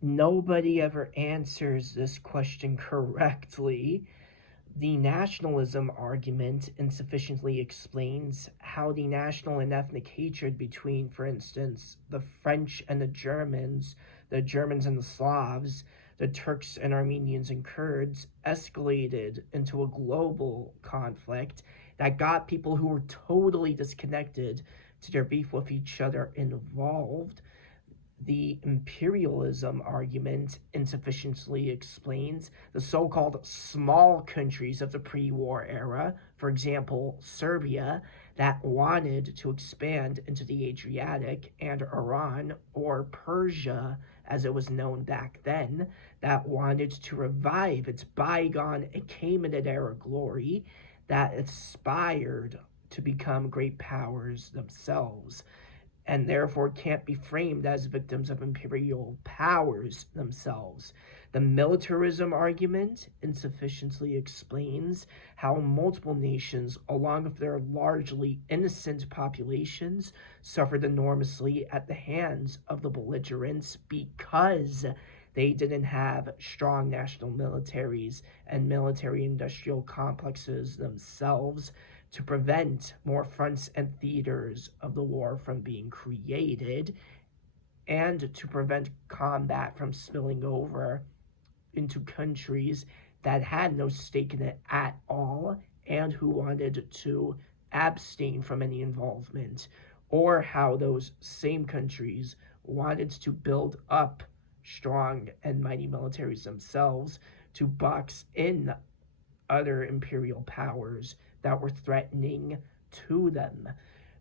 Nobody ever answers this question correctly. The nationalism argument insufficiently explains how the national and ethnic hatred between, for instance, the French and the Germans and the Slavs, the Turks and Armenians and Kurds, escalated into a global conflict that got people who were totally disconnected to their beef with each other involved. The imperialism argument insufficiently explains the so called small countries of the pre war era, for example, Serbia, that wanted to expand into the Adriatic, and Iran, or Persia as it was known back then, that wanted to revive its bygone Achaemenid era glory that aspired to become great powers themselves, and therefore can't be framed as victims of imperial powers themselves. The militarism argument insufficiently explains how multiple nations, along with their largely innocent populations, suffered enormously at the hands of the belligerents because they didn't have strong national militaries and military industrial complexes themselves to prevent more fronts and theaters of the war from being created, and to prevent combat from spilling over into countries that had no stake in it at all and who wanted to abstain from any involvement, or how those same countries wanted to build up strong and mighty militaries themselves to box in other imperial powers that were threatening to them.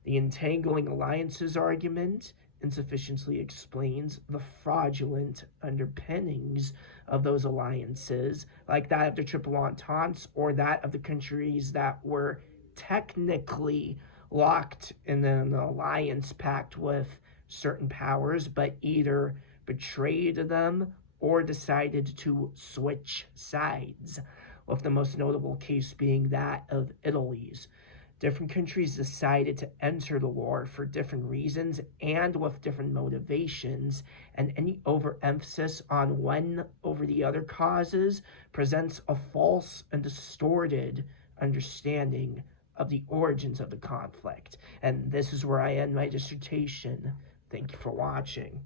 The entangling alliances argument insufficiently explains the fraudulent underpinnings of those alliances, like that of the Triple Entente or that of the countries that were technically locked in an alliance pact with certain powers, but either betrayed them or decided to switch sides, with the most notable case being that of Italy's. Different countries decided to enter the war for different reasons and with different motivations, and any overemphasis on one over the other causes presents a false and distorted understanding of the origins of the conflict. And this is where I end my dissertation. Thank you for watching.